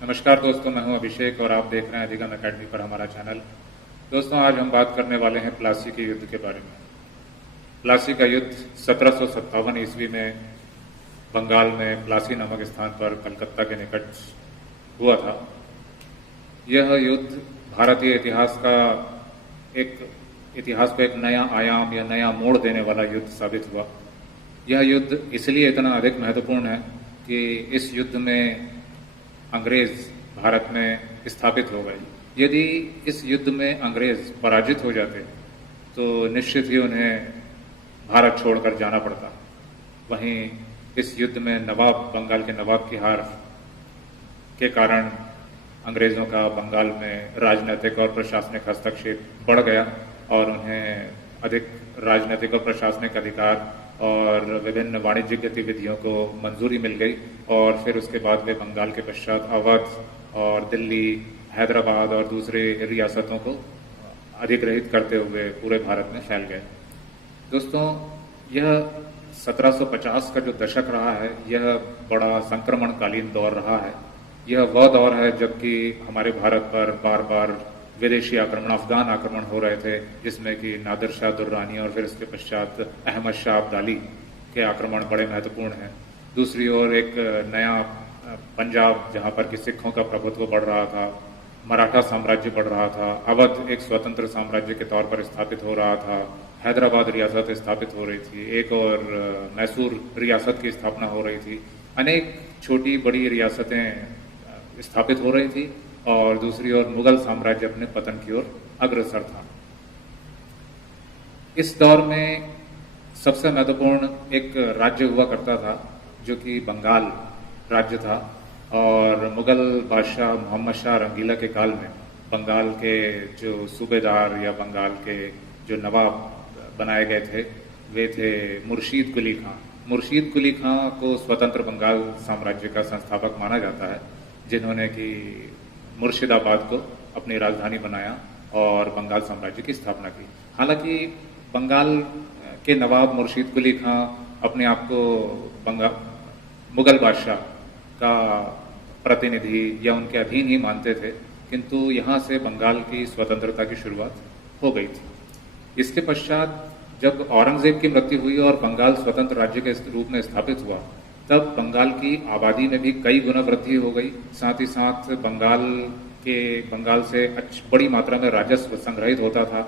नमस्कार दोस्तों, मैं हूं अभिषेक और आप देख रहे हैं अधिगम एकेडमी पर हमारा चैनल। दोस्तों, आज हम बात करने वाले हैं प्लासी के युद्ध के बारे में। प्लासी का युद्ध 1757 ईस्वी में बंगाल में प्लासी नामक स्थान पर कलकत्ता के निकट हुआ था। यह युद्ध भारतीय इतिहास को एक नया आयाम या नया मोड़ देने वाला युद्ध साबित हुआ। यह युद्ध इसलिए इतना अधिक महत्वपूर्ण है कि इस युद्ध में अंग्रेज भारत में स्थापित हो गए। यदि इस युद्ध में अंग्रेज पराजित हो जाते तो निश्चित ही उन्हें भारत छोड़कर जाना पड़ता। वहीं इस युद्ध में बंगाल के नवाब की हार के कारण अंग्रेजों का बंगाल में राजनीतिक और प्रशासनिक हस्तक्षेप बढ़ गया और उन्हें अधिक राजनीतिक और प्रशासनिक अधिकार और विभिन्न वाणिज्यिक गतिविधियों को मंजूरी मिल गई और फिर उसके बाद वे बंगाल के पश्चात अवध और दिल्ली, हैदराबाद और दूसरे रियासतों को अधिग्रहित करते हुए पूरे भारत में फैल गए। दोस्तों, यह 1750 का जो दशक रहा है, यह बड़ा संक्रमणकालीन दौर रहा है। यह वह दौर है जबकि हमारे भारत पर बार बार विदेशी आक्रमण, अफगान आक्रमण हो रहे थे, जिसमें कि नादिर शाह दुर्रानी और फिर इसके पश्चात अहमद शाह अब्दाली के आक्रमण बड़े महत्वपूर्ण हैं। दूसरी ओर एक नया पंजाब, जहां पर कि सिखों का प्रभुत्व बढ़ रहा था, मराठा साम्राज्य बढ़ रहा था, अवध एक स्वतंत्र साम्राज्य के तौर पर स्थापित हो रहा था, हैदराबाद रियासत स्थापित हो रही थी, एक और मैसूर रियासत की स्थापना हो रही थी। अनेक छोटी बड़ी रियासतें स्थापित हो रही थी और दूसरी ओर मुगल साम्राज्य अपने पतन की ओर अग्रसर था। इस दौर में सबसे महत्वपूर्ण एक राज्य हुआ करता था जो कि बंगाल राज्य था और मुगल बादशाह मोहम्मद शाह रंगीला के काल में बंगाल के जो सूबेदार या बंगाल के जो नवाब बनाए गए थे वे थे मुर्शीद कुली खां। मुर्शीद कुली खां को स्वतंत्र बंगाल साम्राज्य का संस्थापक माना जाता है, जिन्होंने कि मुर्शिदाबाद को अपनी राजधानी बनाया और बंगाल साम्राज्य की स्थापना की। हालांकि बंगाल के नवाब मुर्शीद कुली खां अपने आप को मुगल बादशाह का प्रतिनिधि या उनके अधीन ही मानते थे, किंतु यहाँ से बंगाल की स्वतंत्रता की शुरुआत हो गई थी। इसके पश्चात जब औरंगजेब की मृत्यु हुई और बंगाल स्वतंत्र राज्य के रूप में स्थापित हुआ, तब बंगाल की आबादी में भी कई गुना वृद्धि हो गई। साथ ही साथ बंगाल से बड़ी मात्रा में राजस्व संग्रहित होता था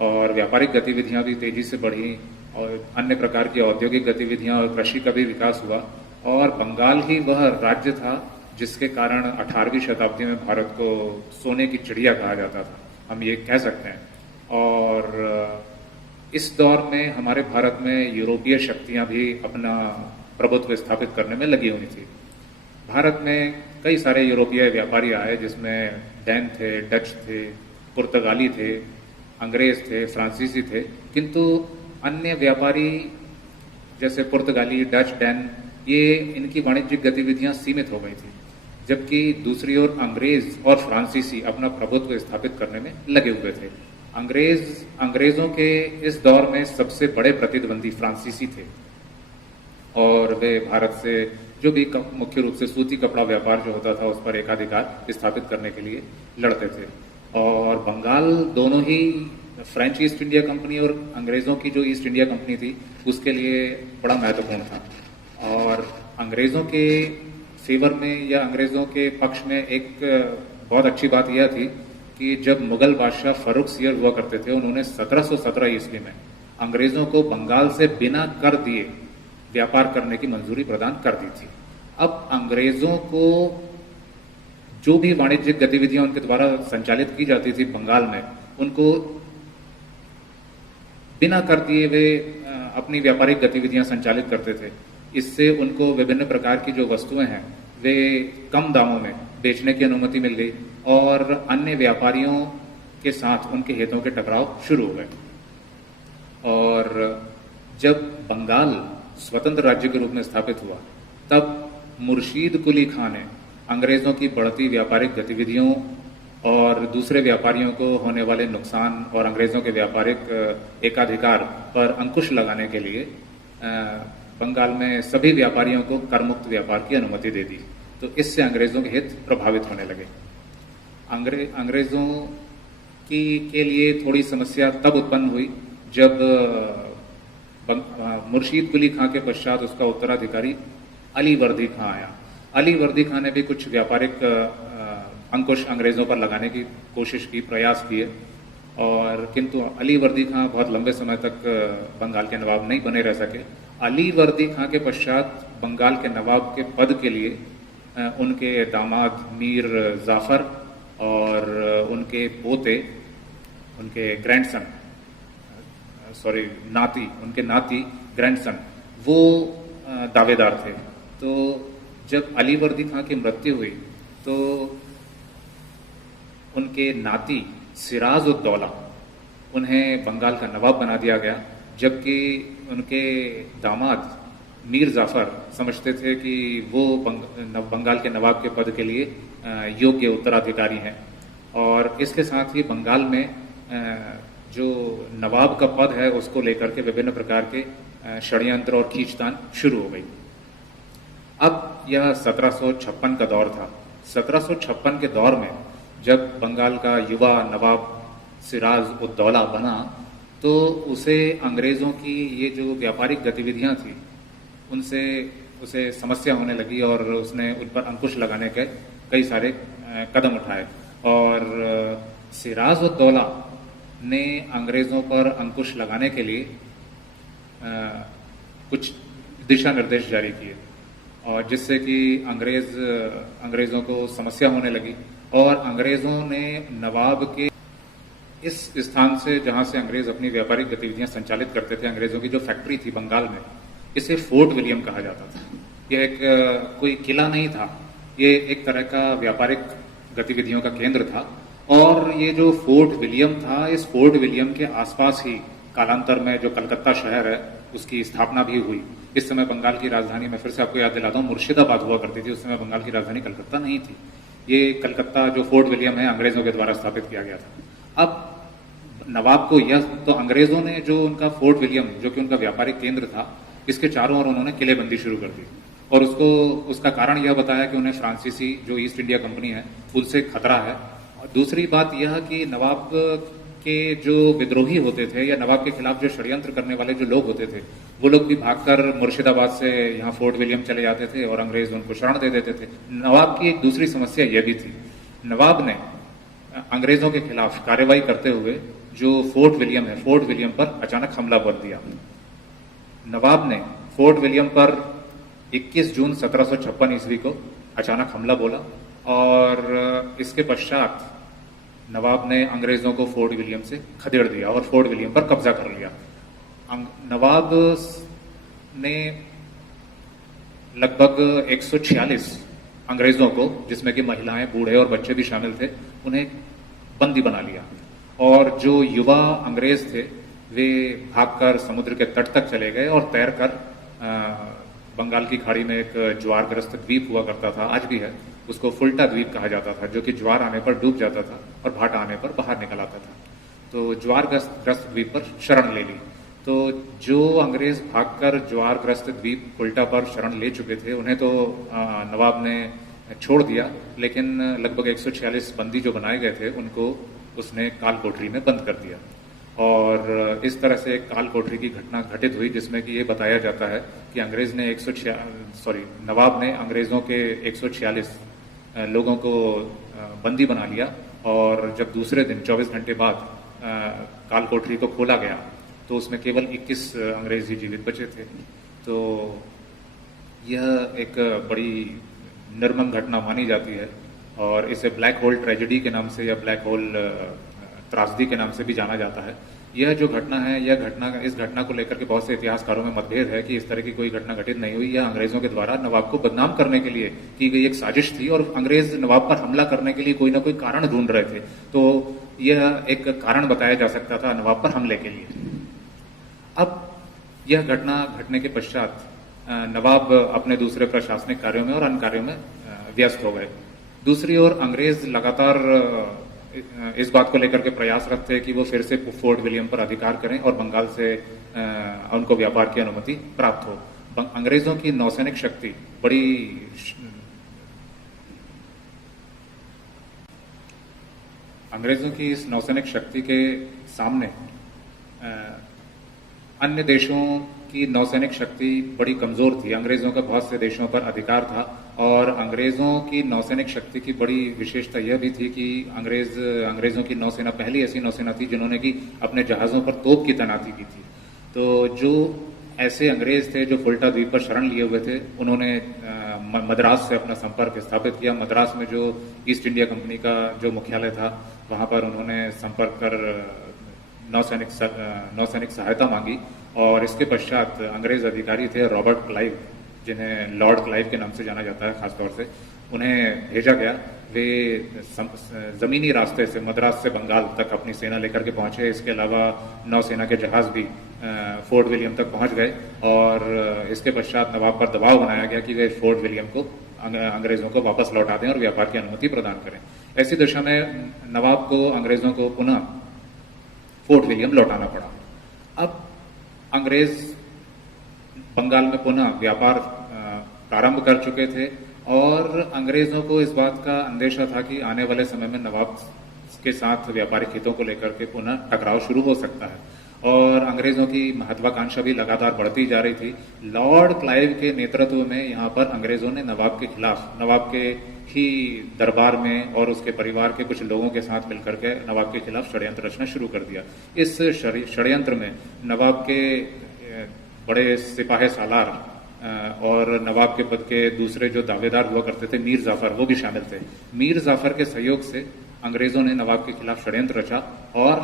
और व्यापारिक गतिविधियां भी तेजी से बढ़ी और अन्य प्रकार की औद्योगिक गतिविधियां और कृषि का भी विकास हुआ। और बंगाल ही वह राज्य था जिसके कारण 18वीं शताब्दी में भारत को सोने की चिड़िया कहा जाता था, हम ये कह सकते हैं। और इस दौर में हमारे भारत में यूरोपीय शक्तियां भी अपना प्रभुत्व स्थापित करने में लगी हुई थी। भारत में कई सारे यूरोपीय व्यापारी आए, जिसमें डैन थे, डच थे, पुर्तगाली थे, अंग्रेज थे, फ्रांसीसी थे, किंतु अन्य व्यापारी जैसे पुर्तगाली, डच, डैन, ये इनकी वाणिज्यिक गतिविधियां सीमित हो गई थी, जबकि दूसरी ओर अंग्रेज और फ्रांसीसी अपना प्रभुत्व स्थापित करने में लगे हुए थे। अंग्रेजों के इस दौर में सबसे बड़े प्रतिद्वंदी फ्रांसीसी थे और वे भारत से जो भी मुख्य रूप से सूती कपड़ा व्यापार जो होता था उस पर एकाधिकार स्थापित करने के लिए लड़ते थे। और बंगाल दोनों ही फ्रेंच ईस्ट इंडिया कंपनी और अंग्रेजों की जो ईस्ट इंडिया कंपनी थी उसके लिए बड़ा महत्वपूर्ण था। और अंग्रेजों के फेवर में या अंग्रेजों के पक्ष में एक बहुत अच्छी बात यह थी कि जब मुगल बादशाह फर्रुख सियर हुआ करते थे, उन्होंने 1717 ईस्वी में अंग्रेजों को बंगाल से बिना कर दिए व्यापार करने की मंजूरी प्रदान कर दी थी। अब अंग्रेजों को जो भी वाणिज्यिक गतिविधियां उनके द्वारा संचालित की जाती थी बंगाल में, उनको बिना कर दिए वे अपनी व्यापारिक गतिविधियां संचालित करते थे। इससे उनको विभिन्न प्रकार की जो वस्तुएं हैं वे कम दामों में बेचने की अनुमति मिल गई और अन्य व्यापारियों के साथ उनके हितों के टकराव शुरू हो गए। और जब बंगाल स्वतंत्र राज्य के रूप में स्थापित हुआ, तब मुर्शीद कुली खां ने अंग्रेजों की बढ़ती व्यापारिक गतिविधियों और दूसरे व्यापारियों को होने वाले नुकसान और अंग्रेजों के व्यापारिक एकाधिकार पर अंकुश लगाने के लिए बंगाल में सभी व्यापारियों को कर मुक्त व्यापार की अनुमति दे दी। तो इससे अंग्रेजों के हित प्रभावित होने लगे। अंग्रेजों के लिए थोड़ी समस्या तब उत्पन्न हुई जब मुर्शीद कुली खां के पश्चात उसका उत्तराधिकारी अली वर्दी खां आया। अली वर्दी खां ने भी कुछ व्यापारिक अंकुश अंग्रेजों पर लगाने की कोशिश की, प्रयास किए, और किंतु अली वर्दी खां बहुत लंबे समय तक बंगाल के नवाब नहीं बने रह सके। अली वर्दी खां के पश्चात बंगाल के नवाब के पद के लिए उनके दामाद मीर जाफर और उनके पोते, उनके ग्रैंडसन, उनके नाती ग्रैंडसन, वो दावेदार थे। तो जब अली वर्दी खां की मृत्यु हुई तो उनके नाती सिराज उद दौला, उन्हें बंगाल का नवाब बना दिया गया, जबकि उनके दामाद मीर जाफर समझते थे कि वो बंगाल के नवाब के पद के लिए योग्य उत्तराधिकारी हैं। और इसके साथ ही बंगाल में जो नवाब का पद है उसको लेकर के विभिन्न प्रकार के षड्यंत्र और खींचतान शुरू हो गई। अब यह 1756 का दौर था। 1756 के दौर में जब बंगाल का युवा नवाब सिराज उद दौला बना तो उसे अंग्रेजों की ये जो व्यापारिक गतिविधियां थी उसे समस्या होने लगी और उसने उन पर अंकुश लगाने के कई सारे कदम उठाए। और सिराज उद दौला ने अंग्रेजों पर अंकुश लगाने के लिए कुछ दिशा निर्देश जारी किए, और जिससे कि अंग्रेजों को समस्या होने लगी। और अंग्रेजों ने नवाब के इस स्थान से, जहां से अंग्रेज अपनी व्यापारिक गतिविधियां संचालित करते थे, अंग्रेजों की जो फैक्ट्री थी बंगाल में, इसे फोर्ट विलियम कहा जाता था। यह एक कोई किला नहीं था, ये एक तरह का व्यापारिक गतिविधियों का केंद्र था। और ये जो फोर्ट विलियम था, इस फोर्ट विलियम के आसपास ही कालांतर में जो कलकत्ता शहर है उसकी स्थापना भी हुई। इस समय बंगाल की राजधानी, मैं फिर से आपको याद दिलाता हूँ, मुर्शिदाबाद हुआ करती थी। उस समय बंगाल की राजधानी कलकत्ता नहीं थी। ये कलकत्ता जो फोर्ट विलियम है अंग्रेजों के द्वारा स्थापित किया गया था। अब नवाब को यह तो अंग्रेजों ने जो उनका फोर्ट विलियम, जो कि उनका व्यापारिक केंद्र था, इसके चारों ओर उन्होंने किलेबंदी शुरू कर दी और उसका कारण यह बताया कि उन्हें फ्रांसीसी जो ईस्ट इंडिया कंपनी है उनसे खतरा है। और दूसरी बात यह कि नवाब के जो विद्रोही होते थे या नवाब के खिलाफ जो षड्यंत्र करने वाले जो लोग होते थे, वो लोग भी भागकर मुर्शिदाबाद से यहाँ फोर्ट विलियम चले जाते थे और अंग्रेज उनको शरण दे देते थे। नवाब की एक दूसरी समस्या यह भी थी, नवाब ने अंग्रेजों के खिलाफ कार्रवाई करते हुए जो फोर्ट विलियम है, फोर्ट विलियम पर अचानक हमला बोल दिया। नवाब ने फोर्ट विलियम पर 21 जून 1756 ईस्वी को अचानक हमला बोला और इसके पश्चात नवाब ने अंग्रेजों को फोर्ट विलियम से खदेड़ दिया और फोर्ट विलियम पर कब्जा कर लिया। नवाब ने लगभग 146 अंग्रेजों को, जिसमें कि महिलाएं, बूढ़े और बच्चे भी शामिल थे, उन्हें बंदी बना लिया। और जो युवा अंग्रेज थे वे भागकर समुद्र के तट तक चले गए और तैरकर बंगाल की खाड़ी में एक ज्वारग्रस्त द्वीप हुआ करता था, आज भी है, उसको फुल्टा द्वीप कहा जाता था, जो कि ज्वार आने पर डूब जाता था और भाटा आने पर बाहर निकल आता था। तो ज्वारग्रस्त द्वीप पर शरण ले ली। तो जो अंग्रेज भागकर ज्वारग्रस्त द्वीप फुल्टा पर शरण ले चुके थे उन्हें तो नवाब ने छोड़ दिया, लेकिन लगभग 146 बंदी जो बनाए गए थे उनको उसने काल कोठरी में बंद कर दिया। और इस तरह से एक काल कोठरी की घटना घटित हुई जिसमें कि ये बताया जाता है कि नवाब ने अंग्रेजों के 146 लोगों को बंदी बना लिया और जब दूसरे दिन 24 घंटे बाद काल कोठरी को खोला गया तो उसमें केवल 21 अंग्रेज ही जीवित बचे थे। तो यह एक बड़ी निर्मम घटना मानी जाती है और इसे ब्लैक होल ट्रेजेडी के नाम से या ब्लैक होल त्रासदी के नाम से भी जाना जाता है। यह जो घटना है, इस घटना को लेकर के बहुत से इतिहासकारों में मतभेद है कि इस तरह की कोई घटना घटित नहीं हुई। यह अंग्रेजों के द्वारा नवाब को बदनाम करने के लिए की गई एक साजिश थी और अंग्रेज नवाब पर हमला करने के लिए कोई ना कोई कारण ढूंढ रहे थे। तो यह एक कारण बताया जा सकता था नवाब पर हमले के लिए। अब यह घटना घटने के पश्चात नवाब अपने दूसरे प्रशासनिक कार्यों में और अन्य कार्यों में व्यस्त हो गए। दूसरी ओर अंग्रेज लगातार इस बात को लेकर के प्रयासरत थे कि वो फिर से फोर्ट विलियम पर अधिकार करें और बंगाल से उनको व्यापार की अनुमति प्राप्त हो। अंग्रेजों की नौसैनिक शक्ति बड़ी अंग्रेजों की इस नौसैनिक शक्ति के सामने अन्य देशों की नौसैनिक शक्ति बड़ी कमजोर थी। अंग्रेजों का बहुत से देशों पर अधिकार था और अंग्रेजों की नौसैनिक शक्ति की बड़ी विशेषता यह भी थी कि अंग्रेजों की नौसेना पहली ऐसी नौसेना थी जिन्होंने कि अपने जहाजों पर तोप की तैनाती की थी। तो जो ऐसे अंग्रेज थे जो फुल्टा द्वीप पर शरण लिए हुए थे, उन्होंने मद्रास से अपना संपर्क स्थापित किया। मद्रास में जो ईस्ट इंडिया कंपनी का जो मुख्यालय था, वहां पर उन्होंने संपर्क कर नौसैनिक सहायता मांगी और इसके पश्चात अंग्रेज अधिकारी थे रॉबर्ट क्लाइव, जिन्हें लॉर्ड क्लाइव के नाम से जाना जाता है खासतौर से, उन्हें भेजा गया। वे जमीनी रास्ते से मद्रास से बंगाल तक अपनी सेना लेकर के पहुंचे। इसके अलावा नौसेना के जहाज भी फोर्ट विलियम तक पहुंच गए और इसके पश्चात नवाब पर दबाव बनाया गया कि वे फोर्ट विलियम को अंग्रेजों को वापस लौटा दें और व्यापार की अनुमति प्रदान करें। ऐसी दशा में नवाब को अंग्रेजों को पुनः फोर्ट विलियम लौटाना पड़ा। अब अंग्रेज बंगाल में पुनः व्यापार प्रारंभ कर चुके थे और अंग्रेजों को इस बात का अंदेशा था कि आने वाले समय में नवाब के साथ व्यापारिक हितों को लेकर के पुनः टकराव शुरू हो सकता है और अंग्रेजों की महत्वाकांक्षा भी लगातार बढ़ती जा रही थी। लॉर्ड क्लाइव के नेतृत्व में यहाँ पर अंग्रेजों ने नवाब के खिलाफ, नवाब के ही दरबार में और उसके परिवार के कुछ लोगों के साथ मिलकर के नवाब के खिलाफ षड्यंत्र रचना शुरू कर दिया। इस षड्यंत्र में नवाब के बड़े सिपाही सालार और नवाब के पद के दूसरे जो दावेदार हुआ करते थे मीर जाफर, वो भी शामिल थे। मीर जाफर के सहयोग से अंग्रेजों ने नवाब के खिलाफ षड्यंत्र रचा और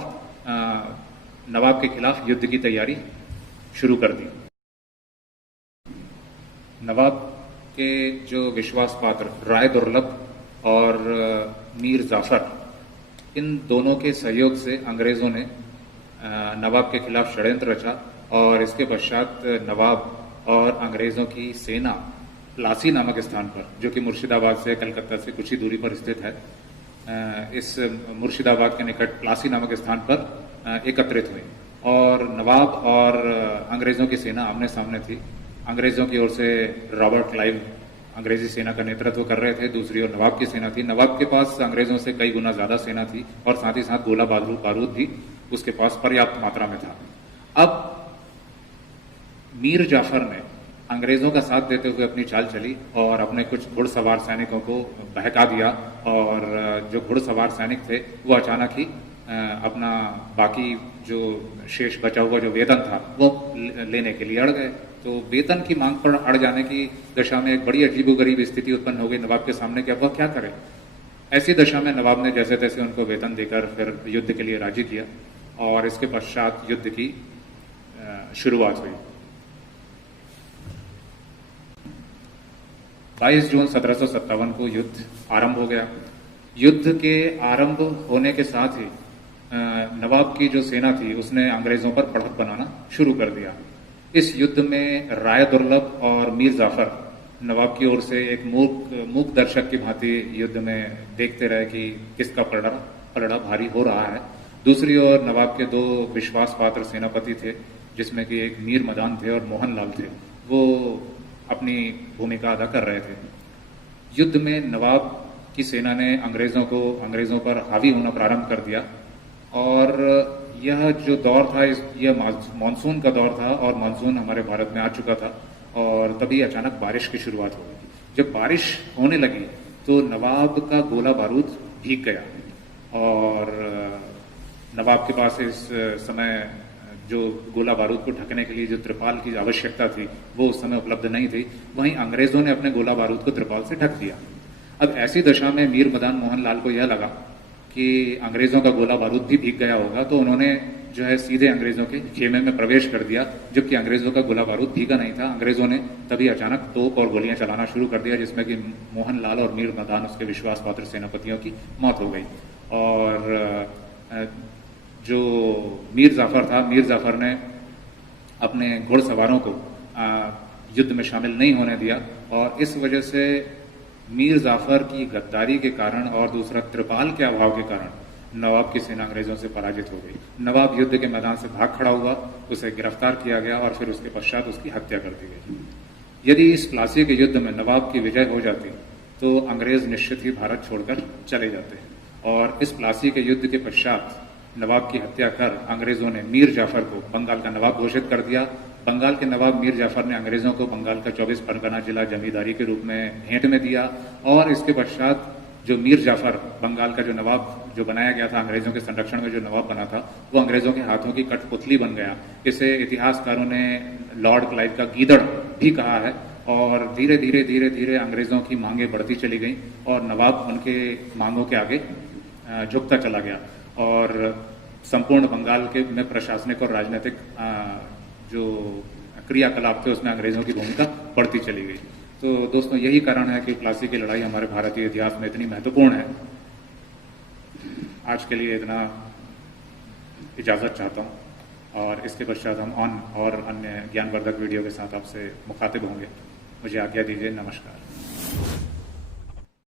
नवाब के खिलाफ युद्ध की तैयारी शुरू कर दी। नवाब के जो विश्वास पात्र राय दुर्लभ और मीर जाफर, इन दोनों के सहयोग से अंग्रेजों ने नवाब के खिलाफ षड्यंत्र रचा और इसके पश्चात नवाब और अंग्रेजों की सेना प्लासी नामक स्थान पर, जो कि मुर्शिदाबाद से कलकत्ता से कुछ ही दूरी पर स्थित है, इस मुर्शिदाबाद के निकट प्लासी नामक स्थान पर एकत्रित हुई और नवाब और अंग्रेजों की सेना आमने सामने थी। अंग्रेजों की ओर से रॉबर्ट क्लाइव अंग्रेजी सेना का नेतृत्व कर रहे थे, दूसरी ओर नवाब की सेना थी। नवाब के पास अंग्रेजों से कई गुना ज्यादा सेना थी और साथ ही साथ गोला बारूद भी उसके पास पर्याप्त मात्रा में था। अब मीर जाफर ने अंग्रेजों का साथ देते हुए अपनी चाल चली और अपने कुछ घुड़सवार सैनिकों को बहका दिया और जो घुड़सवार सैनिक थे वो अचानक ही अपना बाकी जो शेष बचा हुआ जो वेतन था वो लेने के लिए अड़ गए। तो वेतन की मांग पर अड़ जाने की दशा में एक बड़ी अजीबोगरीब स्थिति उत्पन्न हो गई नवाब के सामने कि अब वह क्या करे। ऐसी दशा में नवाब ने जैसे तैसे उनको वेतन देकर फिर युद्ध के लिए राजी किया और इसके पश्चात युद्ध की शुरुआत हुई। 22 जून 1757 को युद्ध आरंभ हो गया। युद्ध के आरंभ होने के साथ ही नवाब की जो सेना थी उसने अंग्रेजों पर बढ़त बनाना शुरू कर दिया। इस युद्ध में राय दुर्लभ और मीर जाफर नवाब की ओर से एक मूक दर्शक की भांति युद्ध में देखते रहे कि किसका पलड़ा भारी हो रहा है। दूसरी ओर नवाब के दो विश्वास पात्र सेनापति थे, जिसमें कि एक मीर मदान थे और मोहनलाल थे, वो अपनी भूमिका अदा कर रहे थे। युद्ध में नवाब की सेना ने अंग्रेजों पर हावी होना प्रारंभ कर दिया और यह जो दौर था यह मानसून का दौर था और मानसून हमारे भारत में आ चुका था और तभी अचानक बारिश की शुरुआत हो गई। जब बारिश होने लगी तो नवाब का गोला बारूद भीग गया और नवाब के पास इस समय जो गोला बारूद को ढकने के लिए जो त्रिपाल की आवश्यकता थी वो उस समय उपलब्ध नहीं थी। वहीं अंग्रेजों ने अपने गोला बारूद को त्रिपाल से ढक दिया। अब ऐसी दशा में मीर मदान मोहनलाल को यह लगा कि अंग्रेजों का गोला बारूद भी भीग गया होगा, तो उन्होंने जो है सीधे अंग्रेजों के खेमे में प्रवेश कर दिया, जबकि अंग्रेजों का गोला बारूद भीगा नहीं था। अंग्रेजों ने तभी अचानक तोप और गोलियां चलाना शुरू कर दिया, जिसमें कि मोहनलाल और मीर मदान उसके विश्वास पात्र सेनापतियों की मौत हो गई। और जो मीर जाफर ने अपने घुड़सवारों को युद्ध में शामिल नहीं होने दिया और इस वजह से मीर जाफर की गद्दारी के कारण और दूसरा त्रिपाल के अभाव के कारण नवाब की सेना अंग्रेजों से पराजित हो गई। नवाब युद्ध के मैदान से भाग खड़ा हुआ, उसे गिरफ्तार किया गया और फिर उसके पश्चात उसकी हत्या कर दी गई। यदि इस प्लासी के युद्ध में नवाब की विजय हो जाती तो अंग्रेज निश्चित ही भारत छोड़कर चले जाते। और इस प्लासी के युद्ध के पश्चात नवाब की हत्या कर अंग्रेजों ने मीर जाफर को बंगाल का नवाब घोषित कर दिया। बंगाल के नवाब मीर जाफर ने अंग्रेजों को बंगाल का 24 परगना जिला जमींदारी के रूप में भेंट में दिया और इसके पश्चात जो मीर जाफर बंगाल का जो नवाब जो बनाया गया था, अंग्रेजों के संरक्षण में जो नवाब बना था, वो अंग्रेजों के हाथों की कठपुतली बन गया। इसे इतिहासकारों ने लॉर्ड क्लाइव का गीदड़ भी कहा है। और धीरे धीरे धीरे धीरे अंग्रेजों की मांगे बढ़ती चली गई और नवाब उनके मांगों के आगे झुकता चला गया और संपूर्ण बंगाल के में प्रशासनिक और राजनीतिक जो क्रियाकलाप थे उसमें अंग्रेजों की भूमिका बढ़ती चली गई। तो दोस्तों, यही कारण है कि प्लासी की लड़ाई हमारे भारतीय इतिहास में इतनी महत्वपूर्ण है। आज के लिए इतना इजाजत चाहता हूं और इसके पश्चात हम और अन्य ज्ञानवर्धक वीडियो के साथ आपसे मुखातिब होंगे। मुझे आज्ञा दीजिए। नमस्कार।